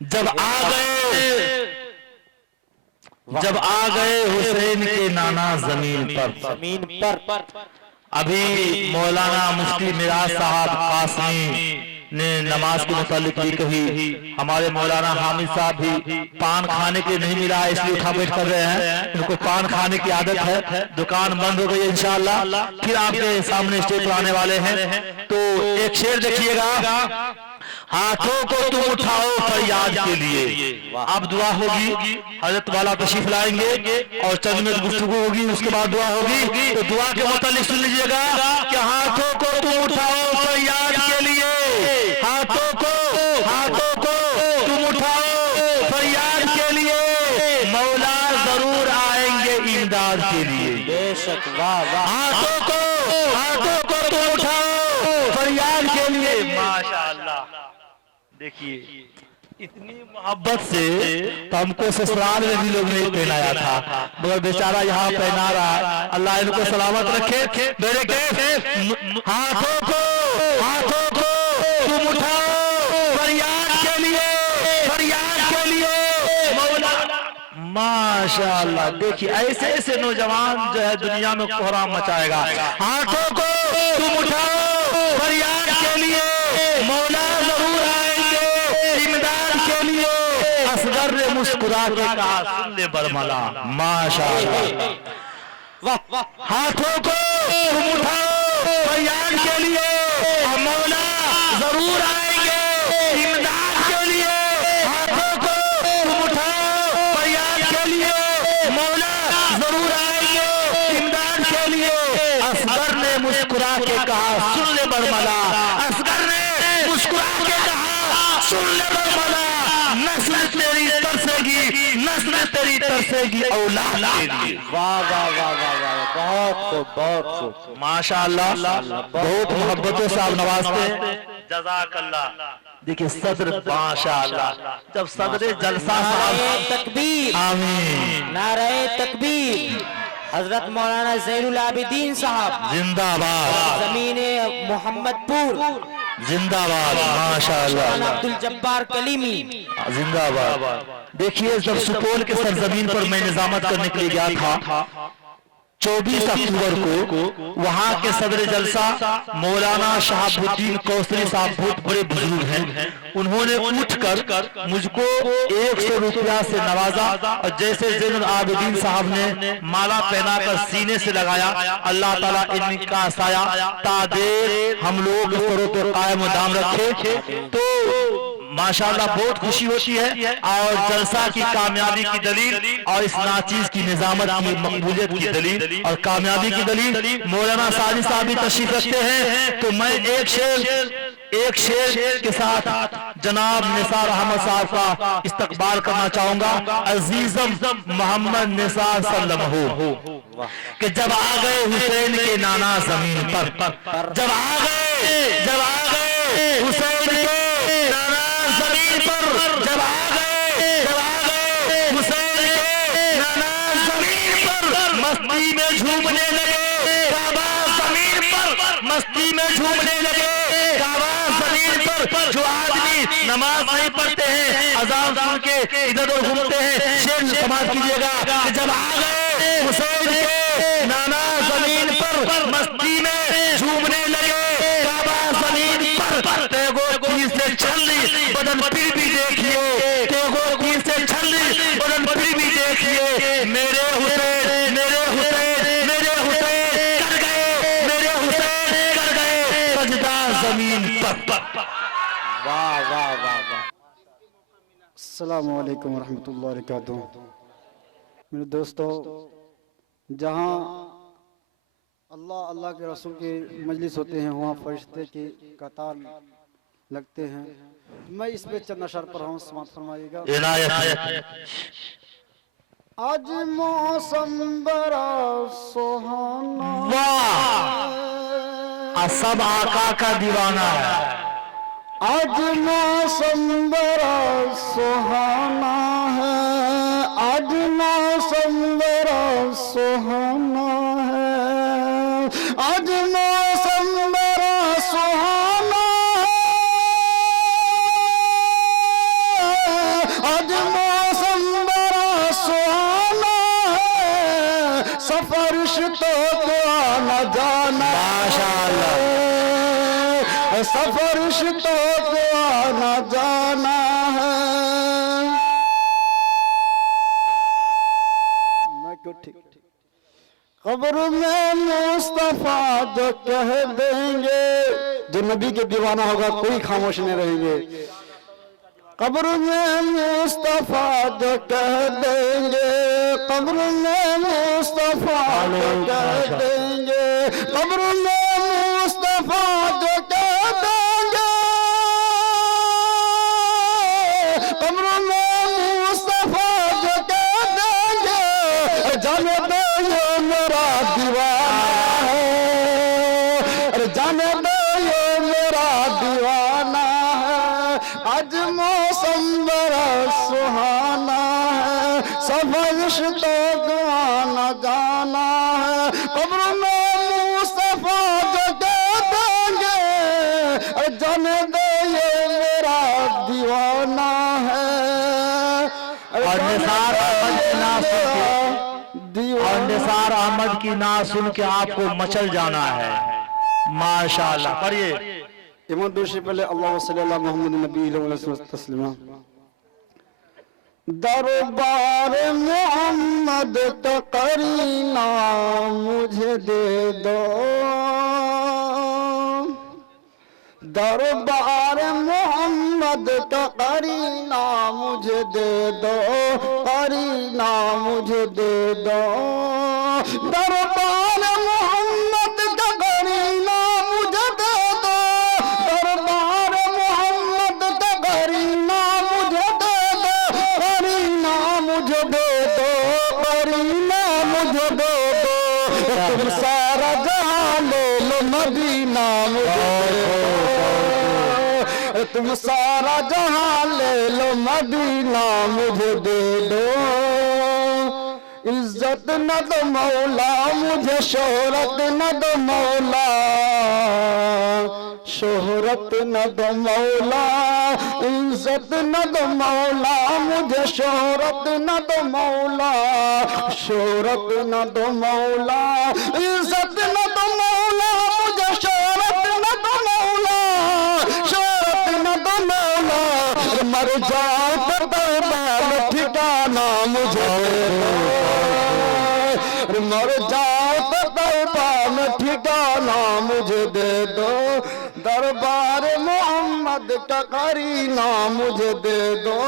जब आ गए हुसैन के नाना जमीन पर। अभी मौलाना मुफ्ती मिराज साहब कासमी ने नमाज के मुतालिक भी कही। हमारे मौलाना हामिद साहब भी पान खाने के नहीं मिला है इसलिए उठा बैठ कर रहे हैं। इनको पान खाने की आदत है। दुकान बंद हो गई है इंशाअल्लाह। फिर आपके सामने स्टेज पर आने वाले हैं। तो एक शेर देखिएगा, हाथों को तुम उठाओ फरियाद के लिए। अब दुआ होगी, हजरत वाला तशरीफ लाएंगे और चंद मिनट गुफ्तगू होगी, उसके बाद दुआ होगी। तो दुआ के मुतालिक सुन लीजिएगा कि हाथों को तुम उठाओ फरियाद के लिए, हाथों को तुम उठाओ फरियाद के लिए, मौला जरूर आएंगे इमदाद के लिए। बेशक वाह वाह। हाथों को तुम उठाओ फरियाद के लिए। माशाअल्लाह। देखिए इतनी मोहब्बत से तो हमको ससुराल में भी लोग नहीं पहनाया था, मगर बेचारा यहाँ पहना रहा है। अल्लाह इनको सलामत रखे। मेरे के हाथों को तुम उठाओ फरियाद के लिए मौला। माशाअल्लाह। देखिए ऐसे नौजवान जो है दुनिया में कोहराम मचाएगा। हाथों को तुम उठाओ फरियाद के लिए, मौला जरूर आएंगे इमदाद के लिए। असगर ने मुस्कुरा के कहा, सुन ले बरमला। माशाअल्लाह। हाथों को तुम उठाओ फरियाद के लिए, मौला जरूर आएंगे इमदाद के लिए। हाथों को तुम उठाओ फरियाद के लिए, मौला जरूर आएंगे इमदाद के लिए। असगर ने मुस्कुरा के कहा, सुन ले बरमला। असगर ने मुस्कुरा के कहा, सुन ले बरमला। नस्ल तेरी तरसेगी औलाद के लिए। वाह वाह वाह वाह वाह। बहुत खूब माशाअल्लाह। बहुत मोहब्बतों से आप नवाजते हैं। जज़ाकल्लाह। देखिए सदर माशाअल्लाह, जब सदर जलसा तकबीर, आमीन, नारे तकबीर। हजरत मौलाना ज़ैनुल आबिदीन साहब जिंदाबाद, ज़मीने मोहम्मदपुर जिंदाबाद। माशाअल्लाह। अब्दुल जब्बार कलीमी जिंदाबाद। देखिए जब सुपौल के सरजमीन पर मैं निजामत करने के लिए गया था 24 अक्टूबर को, वहाँ के सदर जलसा मौलाना शहाबुद्दीन कौसरी साहब बहुत बड़े बुजुर्ग हैं। उन्होंने उठकर मुझको 100 रुपया से नवाजा और जैसे ज़ैनुल आबिदीन साहब ने माला पहनाकर सीने से लगाया, अल्लाह ताला इनका साया तादेर हम लोग सरों पर कायम दाम रखे। तो माशाअल्लाह बहुत खुशी होती है। और जलसा की कामयाबी की दलील और इस नाचीज की निजामत की मकबूलियत की दलील और कामयाबी की दलील मौलाना साजिद साहब भी तशरीफ रखते हैं। तो मैं एक शेर के साथ जनाब निसार अहमद साहब का इस्तकबाल करना चाहूंगा। अजीजम मोहम्मद निसार सल्लल्लाहु कि जब आ गए हुसैन के नाना जमीन पर, जब आ गए हुसैन के नाना जमीन पर, जब आ गए हुसैन के नाना जमीन पर, मस्ती में झूमने लगे काबा जमीन पर, मस्ती में झूमने लगे काबा जमीन पर। जो आदमी नमाज नहीं पढ़ते हैं, अज़ान सुन के इधर उधर घूमते हैं, शेर समाज कीजिएगा कि जब आ गए हुसैन के नाना जमीन पर, मस्ती में झूमने लगे काबा जमीन पर। तेगो तीर से छल्ली बदन फिर भी देखिए, तेगो तीर से छल्ली बदन फिर भी देखिए। मेरे हुसैन, मेरे हुसैन, मेरे हुसैन कर गए, मेरे हुसैन कर गए सजदा जमीन पर। वाह वाह वाह वाह। अस्सलामु अलैकुम वरहमतुल्लाहि वबरकातुहू। मेरे दोस्तों, जहाँ अल्लाह अल्लाह के रसूल के मजलिस होते हैं वहाँ फरिश्ते के कतार लगते हैं। मैं इस पे चंद अशर पर हूँ, समाप्त फरमाइएगा। आज मौसम बड़ा सुहाना, वाह, सब आका का दीवाना है। आज मौसम बड़ा सुहाना है, आज मौसम बड़ा सुहाना है, आज मौसम बड़ा सुहाना है। सफरिश्तों को आना जाना माशाअल्लाह। सफरिश्तों को आना जाना है। मैं क्यों ठीक कब्र में मुस्तफा जो कह देंगे, जो नबी के दीवाना होगा कोई खामोश नहीं रहेंगे। कब्र में मुस्तफा जो कह देंगे, कब्र में मुस्तफा जो कह देंगे, कब्र में मुस्तफा जो कह देंगे, कब्र में मुस्तफा जो कह देंगे, जाने दो ये मेरा दीवाना है, अरे जाने दो ये मेरा दीवाना है। आज मौसम बड़ा सुहाना है, सब रिश्तों को आना जाना है। कब्र में मुस्तफा जो कह देंगे, अरे जाने दो ये मेरा दीवाना है। और निसार अहमद की ना सुन के, और निसार अहमद की ना सुन के आपको मचल जाना है। माशाअल्लाह। पढ़िए। इमाम दूसरे पहले अल्लाह सल्लल्लाहु मोहम्मद नबी तस्लीमा। दरबार मोहम्मद का करीना मुझे दे दो, दरबार मोहम्मद का करीना मुझे दे दो, करीना मुझे दे दो। दरबार मोहम्मद का करीना मुझे दे दो, दरबार मोहम्मद का करीना मुझे दे दो, करीना मुझे दे दो, करीना मुझे दे दो। तुम सारा जहां ले लो मदीना मुझे दे दो, तुम सारा जहां ले लो मदीना मुझे दे दो। इज्जत न दो मौला मुझे, शोहरत न दो मौला, शोहरत न दो मौला, इज्जत न दो मौला मुझे, शोहरत न दो मौला, शोहरत न दो मौला, इज्जत न दो मौला मुझे, शोहरत न दो मौला, शोहरत न दो मौला। मर जाओ तो दरबार ठिकाना मुझे दे दो, मर जाओ तो दरबार ठिकाना मुझे दे दो। दरबार मोहम्मद का करीना मुझे दे दो,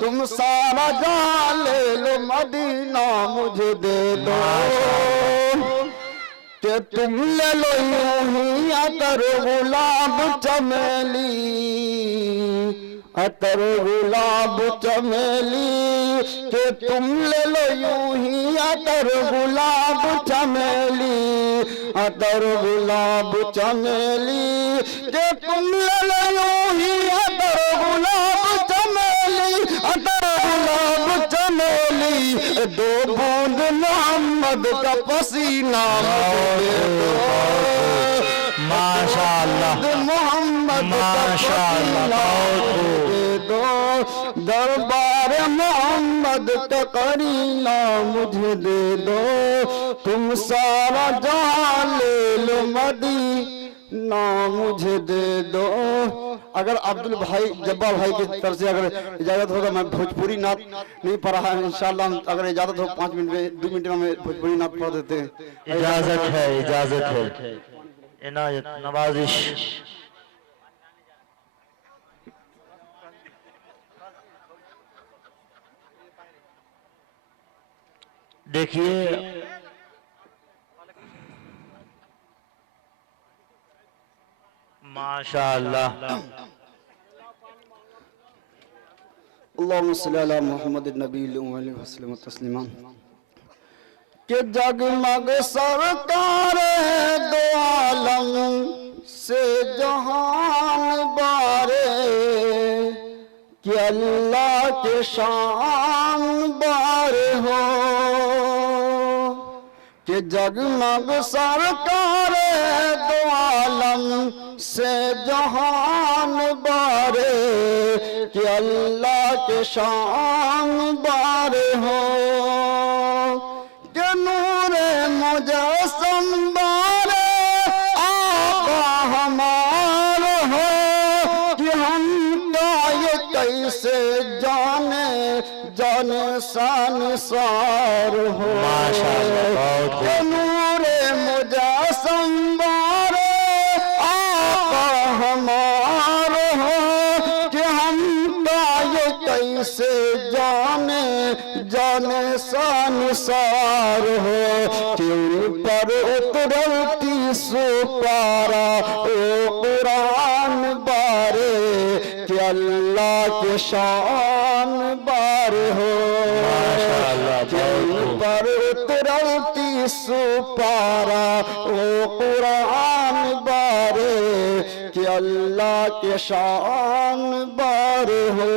तुम सारा जान ले लो मदीना मुझे दे दो। कि तुम ले लो यूं ही अतर गुलाब चमेली, अतर गुलाब चमेली, कि तुम ले लो यूं ही अतर गुलाब चमेली, अतर गुलाब चमेली, कि तुम ले लो यूं ही अतर गुलाब चमेली, अतर गुलाब चमेली। दो बूंद मोहम्मद का पसीना मुझे दे दो, माशाअल्लाह। मोहम्मद का पसीना मुझे दो। दरबार मोहम्मद का करीना मुझे दे दो, तुम सारा जहां ले लो मदीना मुझे दे दो। अगर अब्दुल भाई जब्बार भाई की तरफ से अगर इजाजत होगा, मैं भोजपुरी नात नहीं पढ़ा है, इंशाल्लाह अगर इजाजत हो 5 मिनट में 2 मिनट में भोजपुरी नात पढ़ देते हैं। इजाजत है, इजाजत है। इनायत नवाजिश। देखिए माशाअल्लाह। अल्लाहुम्मा सल्ली अला मुहम्मद नबी वसल्लम तस्लीमा। कि जगमग सरकार दो आलम से जहान बारे, कि अल्लाह के शान बारे हो। कि जगमग सरकार दो आलम से जहान बारे, कि अल्लाह के शान बारे हो। कि नूरे संसार हो। माशाअल्लाह, बहुत खूब। नूरे मुजस्सम बारे आका हमार हो कि हम ये कैसे जाने जाने संसार हो कि उन पर उतरती सुपारा ओ कुरान बारे कि अल्लाह के शान बारे हो। माशाअल्लाह, कि उन पर उतरती सुपारा ओ कुरान बारे कि अल्लाह के शान बारे हो।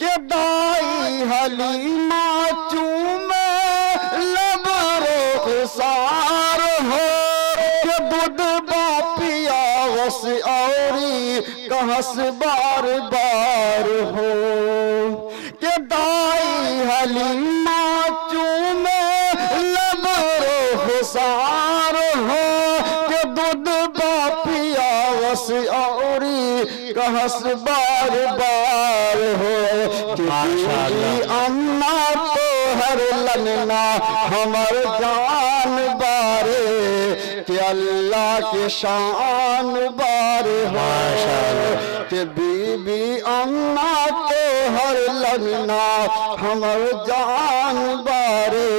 कि दाई हलीमा चूमे लब रुखसार हो कि दूध बापिया वस औरी कहस बार बार हो। कि दाई हलीमा चूमे लब रुखसार हो कि दूध बापिया वस औरी कहस बार बार हो। कि बीवी अम्मा तो हर ललना हमर जान बारे कि अल्लाह के शान बारे हो। कि बीबी अम्मा तो हर ललना हमर जान बारे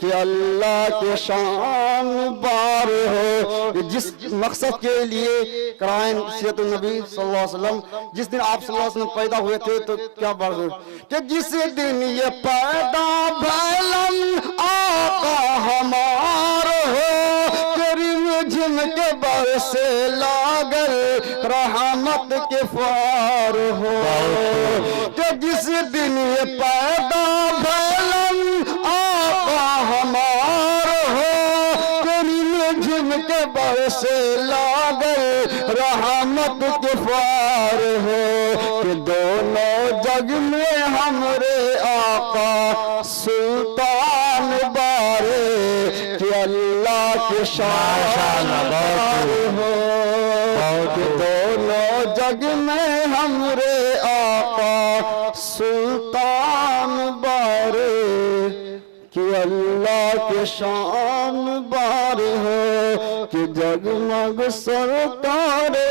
कि अल्लाह के शान बार हो। जिस मकसद के लिए कराइन सीरत नबी सल्लल्लाहु अलैहि वसल्लम जिस दिन आप सल्लल्लाहु अलैहि वसल्लम पैदा हुए थे तो क्या बात है कि जिस दिन ये पैदा भैलन आका हमार हो कि रिमझिम के बरसे लागल रहमत के फार हो। कि जिस दिन ये पैदा भैलन आका हमार हो कि रिमझिम के बरसे लागल रहमत के फार हो। कि दोनों जग में हमरे आका सुल्तान बारे कि अल्लाह के शान बारे हो। कि दोनों जग में हमरे आका सुल्तान बारे कि अल्लाह के शान बारे हो। कि जगमग सरकारे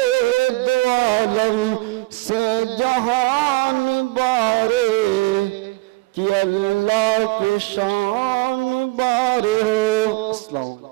दो आलम से जहान बारे कि अल्लाह के शान बारे हो। अस्सलाम।